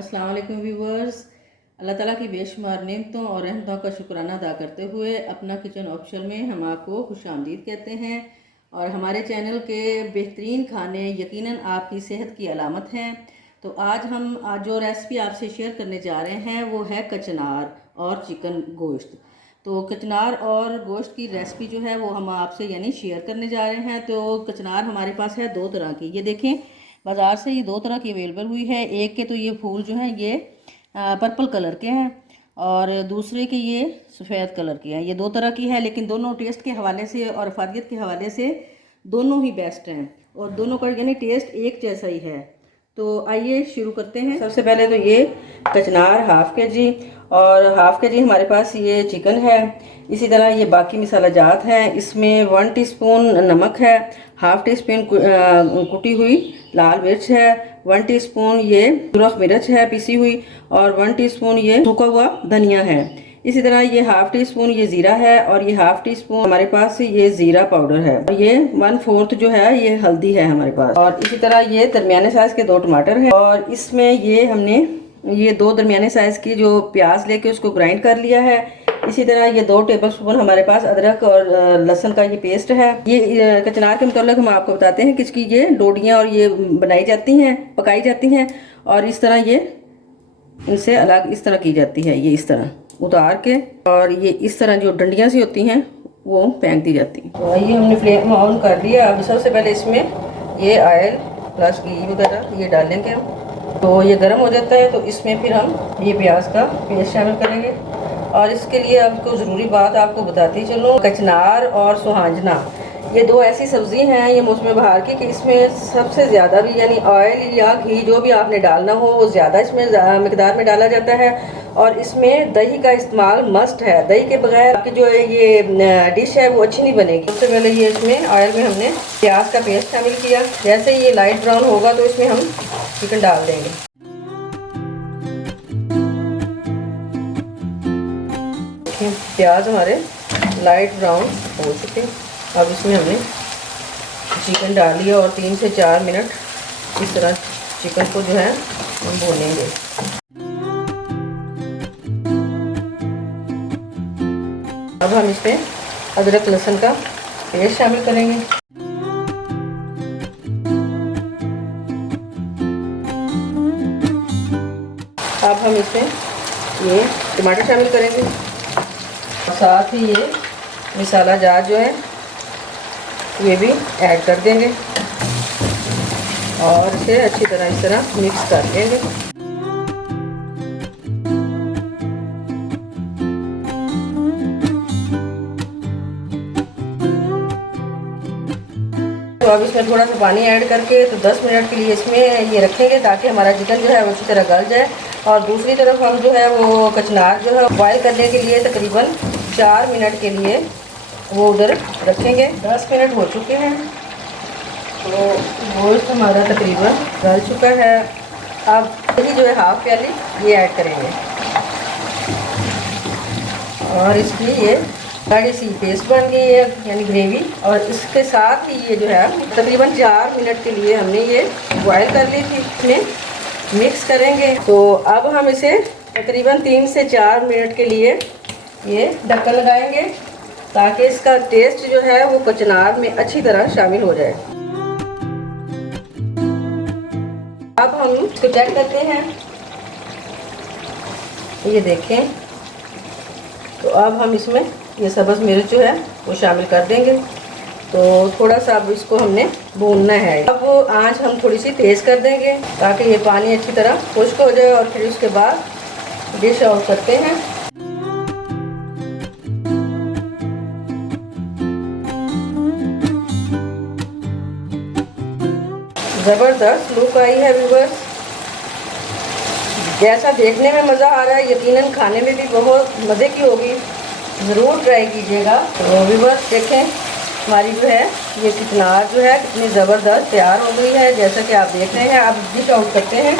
अस्सलाम वालेकुम व्यूवर्स। अल्लाह ताला की बेशुमार नेमतों और रहमतों का शुक्राना अदा करते हुए अपना किचन ऑप्शन में हम आपको खुशामदीद कहते हैं। और हमारे चैनल के बेहतरीन खाने यकीनन आपकी सेहत की अलामत हैं। तो आज जो रेसिपी आपसे शेयर करने जा रहे हैं वो है कचनार और चिकन गोश्त। तो कचनार और गोश्त की रेसिपी जो है वो हम आपसे यानी शेयर करने जा रहे हैं। तो कचनार हमारे पास है दो तरह की, ये देखें बाज़ार से ये दो तरह की अवेलेबल हुई है। एक के तो ये फूल जो हैं ये पर्पल कलर के हैं और दूसरे के ये सफ़ेद कलर के हैं। ये दो तरह की है, लेकिन दोनों टेस्ट के हवाले से और अफादियत के हवाले से दोनों ही बेस्ट हैं और दोनों का यानी टेस्ट एक जैसा ही है। तो आइए शुरू करते हैं। सबसे पहले तो ये कचनार हाफ़ के जी और हाफ़ के जी हमारे पास ये चिकन है। इसी तरह ये बाकी मसाला जात हैं। इसमें 1 टीस्पून नमक है, हाफ़ टी स्पून कुटी हुई लाल मिर्च है, 1 टीस्पून ये सुरख मिर्च है पिसी हुई और 1 टीस्पून ये सूखा हुआ धनिया है। इसी तरह ये हाफ़ टी स्पून ये ज़ीरा है और ये हाफ़ टी स्पून हमारे पास ये ज़ीरा पाउडर है और ये 1/4 जो है ये हल्दी है हमारे पास। और इसी तरह ये दरमियाने साइज़ के 2 टमाटर हैं और इसमें ये हमने ये 2 दरमियाने साइज़ की जो प्याज लेके उसको ग्राइंड कर लिया है। इसी तरह ये 2 टेबलस्पून हमारे पास अदरक और लहसुन का ये पेस्ट है। ये कचनार के मुताबिक हम आपको बताते हैं कि इसकी ये डोडियाँ और ये बनाई जाती हैं, पकाई जाती हैं और इस तरह ये इनसे अलग इस तरह की जाती है। ये इस तरह उतार के और ये इस तरह जो डंडियाँ सी होती हैं वो फेंक दी जाती हैं। तो ये हमने फ्लेम ऑन कर दिया। अब सबसे पहले इसमें ये ऑयल प्लस घी वगैरह ये डालेंगे हम। तो ये गर्म हो जाता है तो इसमें फिर हम ये प्याज का पेस्ट शामिल करेंगे। और इसके लिए आपको ज़रूरी बात आपको बताती चलूँ, कचनार और सुहांजना ये 2 ऐसी सब्ज़ी हैं ये मौसम बहार की कि इसमें सबसे ज़्यादा भी यानी ऑयल या घी जो भी आपने डालना हो वो ज़्यादा इसमें मिकदार में डाला जाता है। और इसमें दही का इस्तेमाल मस्ट है। दही के बगैर आपकी जो ये डिश है वो अच्छी नहीं बनेगी। सबसे पहले ये इसमें ऑयल में हमने प्याज का पेस्ट शामिल किया। जैसे ये लाइट ब्राउन होगा तो इसमें हम चिकन डाल देंगे। प्याज हमारे लाइट ब्राउन हो चुके हैं। अब इसमें हमने चिकन डाल लिया और 3 से 4 मिनट इस तरह चिकन को जो है हम भूनेंगे। अब हम इसमें अदरक लहसुन का पेस्ट शामिल करेंगे। अब हम इसमें ये टमाटर शामिल करेंगे और साथ ही ये मसाला जार जो है ये भी ऐड कर देंगे और इसे अच्छी तरह इस तरह मिक्स कर लेंगे। तो अब इसमें थोड़ा सा पानी ऐड करके तो 10 मिनट के लिए इसमें ये रखेंगे ताकि हमारा चिकन जो है वो अच्छी तरह गल जाए। और दूसरी तरफ हम जो है वो कचनार जो है बॉयल करने के लिए तकरीबन 4 मिनट के लिए वो उधर रखेंगे। 10 मिनट हो चुके हैं तो गोश्त हमारा तकरीबन गल चुका है। अब दही जो है हाफ़ प्याली ये ऐड करेंगे और इसकी ये गाढ़ी सी पेस्ट बन गई है यानी ग्रेवी। और इसके साथ ही ये जो है तकरीबन 4 मिनट के लिए हमने ये बॉयल कर ली थी, इसमें मिक्स करेंगे। तो अब हम इसे तकरीबन 3 से 4 मिनट के लिए ये ढक्कन लगाएंगे ताकि इसका टेस्ट जो है वो कचनार में अच्छी तरह शामिल हो जाए। अब हम इसको चेक करते हैं। ये देखें तो अब हम इसमें ये सब्ज़ मिर्च जो है वो शामिल कर देंगे। तो थोड़ा सा अब इसको हमने भूनना है। अब वो आंच हम थोड़ी सी तेज़ कर देंगे ताकि ये पानी अच्छी तरह खुश्क हो जाए और फिर उसके बाद डिश आउट करते हैं। ज़बरदस्त लुक आई है व्यूअर्स। जैसा देखने में मज़ा आ रहा है यकीनन खाने में भी बहुत मज़े की होगी। ज़रूर ट्राई कीजिएगा। तो व्यूअर्स देखें हमारी जो है ये कचनार जो है कितनी ज़बरदस्त तैयार हो गई है जैसा कि आप देख रहे हैं। अब डिश आउट करते हैं।